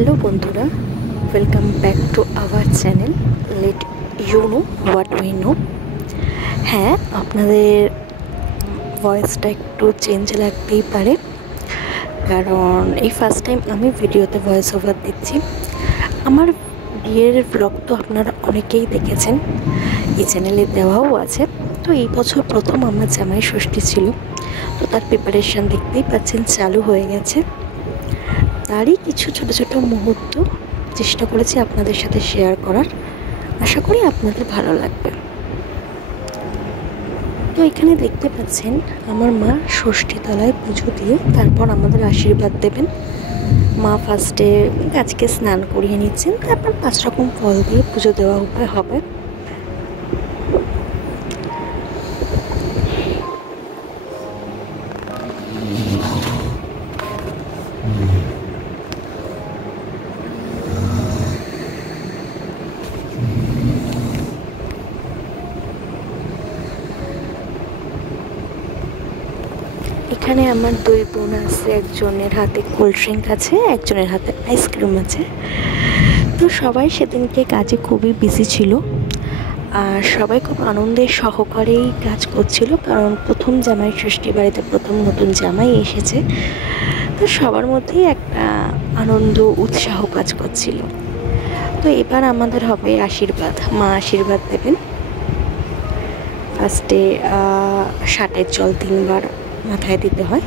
Hello বন্ধুরা, welcome back to our channel let you know what we know. হ্যাঁ, আপনাদের ভয়েসটা একটু চেঞ্জ লাগতেই পারে, কারণ এই ফার্স্ট টাইম আমি ভিডিওতে ভয়েস ওভার দিচ্ছি। আমার বিয়ের ব্লগ তো আপনারা অনেকেই দেখেছেন, এই চ্যানেলে দেওয়াও আছে। তো এই বছর প্রথম আমার জামাই ষষ্ঠী ছিল, তো তার প্রিপারেশান দেখতেই পাচ্ছেন চালু হয়ে গেছে। তারই কিছু ছোট ছোট মুহূর্ত চেষ্টা করেছি আপনাদের সাথে শেয়ার করার, আশা করি আপনাদের ভালো লাগবে। তো এখানে দেখতে পাচ্ছেন আমার মা ষষ্ঠী তলায় পুজো দিয়ে তারপর আমাদের আশীর্বাদ দেবেন। মা ফার্স্টে গাছকে স্নান করিয়ে নিচ্ছেন, তারপর 5 রকম ফল দিয়ে পুজো দেওয়া হবে। এখানে আমার 2 বোন আছে, একজনের হাতে কোল্ড ড্রিঙ্ক আছে, একজনের হাতে আইসক্রিম আছে। তো সবাই সেদিনকে কাজে খুবই বিজি ছিল, আর সবাই খুব আনন্দের সহকারেই কাজ করছিল, কারণ প্রথম জামাই ষষ্ঠী বাড়িতে প্রথম নতুন জামাই এসেছে। তো সবার মধ্যেই একটা আনন্দ উৎসাহ কাজ করছিল। তো এবার আমাদের হবে আশীর্বাদ, মা আশীর্বাদ দেবেন। ফার্স্টে ষাটের জল 3 বার মাথায় দিতে হয়।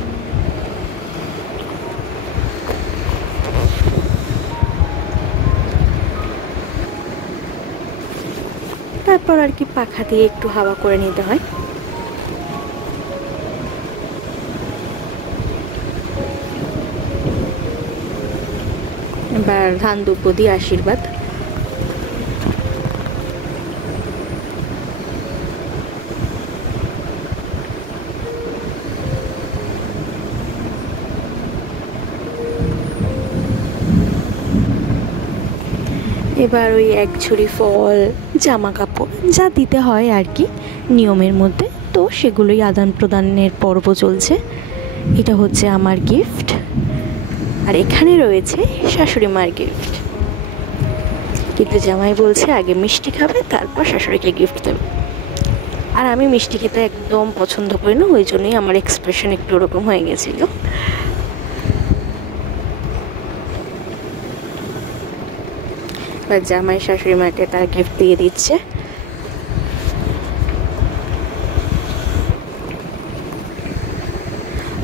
তারপর আর কি পাখা দিয়ে একটু হাওয়া করে নিতে হয়। এবার ধান দুব্য দিয়ে আশীর্বাদ। এবার ওই 1 ঝুড়ি ফল, জামা কাপড় যা দিতে হয় আর কি নিয়মের মধ্যে, তো সেগুলোই আদান প্রদানের পর্ব চলছে। এটা হচ্ছে আমার গিফট, আর এখানে রয়েছে শাশুড়ি মার গিফট। কিন্তু জামাই বলছে আগে মিষ্টি খাবে, তারপর শাশুড়িকে গিফট দেবে। আর আমি মিষ্টি খেতে একদম পছন্দ করি না, ওই জন্যই আমার এক্সপ্রেশন একটু ওরকম হয়ে গেছিলো। জামাই শাশুড়ি মাকে তার গিফট দিয়ে দিচ্ছে।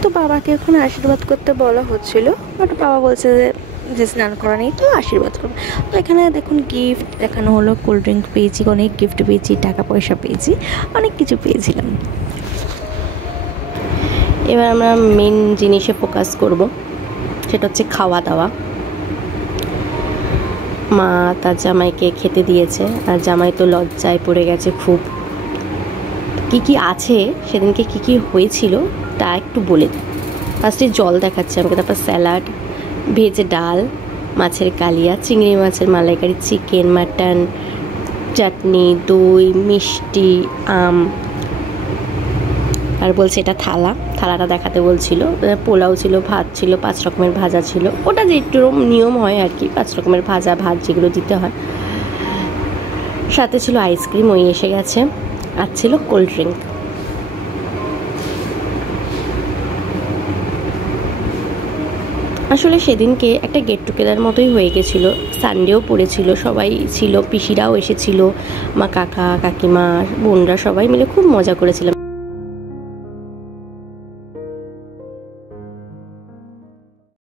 তো বাবাকে এখন আশীর্বাদ করতে বলা হচ্ছিল, বাট বাবা বলছে যে স্নান করা নেই, তো আশীর্বাদ করবে। তো এখানে দেখুন গিফট দেখানো হলো, কোল্ড ড্রিঙ্ক পেয়েছি, অনেক গিফট পেয়েছি, টাকা পয়সা পেয়েছি, অনেক কিছু পেয়েছিলাম। এবার আমরা মেন জিনিসে ফোকাস করব, সেটা হচ্ছে খাওয়া দাওয়া। মা তার জামাইকে খেতে দিয়েছে, আর জামাই তো লজ্জায় পড়ে গেছে খুব। কি আছে সেদিনকে কি হয়েছিল তা একটু বলে দিই। ফার্স্টে জল দেখাচ্ছে আমাকে, তারপর স্যালাড, ভেজে ডাল, মাছের কালিয়া, চিংড়ি মাছের মালাইকারি, চিকেন, মাটন, চাটনি, দই, মিষ্টি, আম। আর বলছে এটা থালাটা দেখাতে বলছিল। পোলাও ছিল, ভাত ছিল, 5 রকমের ভাজা ছিল, ওটা যে একটু নিয়ম হয় আর কি, 5 রকমের ভাজা ভাত যেগুলো দিতে হয়। সাথে ছিল আইসক্রিম, ওই এসে গেছে, আর ছিল কোল্ড ড্রিঙ্ক। আসলে সেদিনকে একটা গেট টুগেদার মতোই হয়ে গেছিলো, সানডেও পড়েছিল, সবাই ছিল, পিসিরাও এসেছিল, মা কাকা কাকিমা বোনরা সবাই মিলে খুব মজা করেছিলাম।